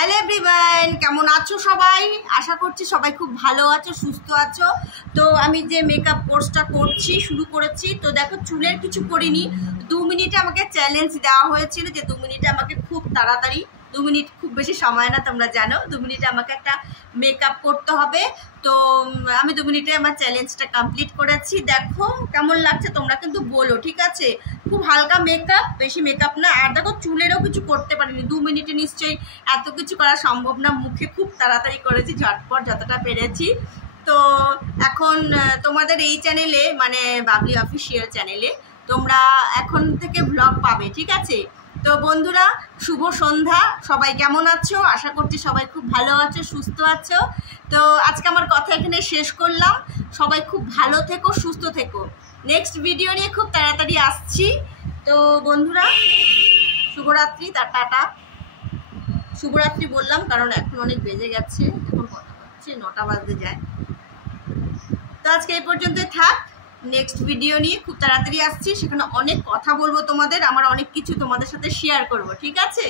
Hello everyone, কেমন আছো সবাই? আশা করছি সবাই খুব ভালো আছো, সুস্থ আছো। তো আমি যে মেকআপ কোর্সটা শুরু করেছি, তো দেখো চুলের কিছু করিনি। 2 মিনিটে আমাকে চ্যালেঞ্জ দেওয়া হয়েছিল যে 2 মিনিটে আমাকে খুব তাড়াতাড়ি, 2 মিনিট খুব বেশি সময় না, তোমরা জানো 2 মিনিটে আমাকে একটা মেকআপ করতে হবে। তো আমি 2 মিনিটে আমার চ্যালেঞ্জটা কমপ্লিট করেছি। দেখো কেমন লাগছে তোমরা কিন্তু বলো, ঠিক আছে? খুব হালকা মেকআপ, বেশি মেকআপ না। আর দেখো চুলেরও কিছু করতে পারিনি, 2 মিনিটে নিশ্চয়ই এত কিছু করা সম্ভব না। মুখে খুব তাড়াতাড়ি করেছি, ঝটপট যতটা পেরেছি। তো এখন তোমাদের এই চ্যানেলে, মানে বাবলি অফিসিয়াল চ্যানেলে তোমরা এখন থেকে ব্লগ পাবে, ঠিক আছে? তো বন্ধুরা, শুভ সন্ধ্যা। সবাই কেমন আছো? আশা করছি সবাই খুব ভালো আছো, সুস্থ আছো। তো আজকে আমার কথা এখানে শেষ করলাম। সবাই খুব ভালো থেকো, সুস্থ থেকো। নেক্সট ভিডিও নিয়ে খুব তাড়াতাড়ি আসছি। তো বন্ধুরা, শুভরাত্রি, টাটা। শুভরাত্রি বললাম কারণ এখন অনেক বেজে গেছে, এখন কটা বাজছে? 9টা বাজতে যায়। তো আজকে এই পর্যন্তই থাক। নেক্সট ভিডিও নিয়ে খুব তাড়াতাড়ি আসছি, সেখানে অনেক কথা বলবো তোমাদের, আমার অনেক কিছু তোমাদের সাথে শেয়ার করব, ঠিক আছে?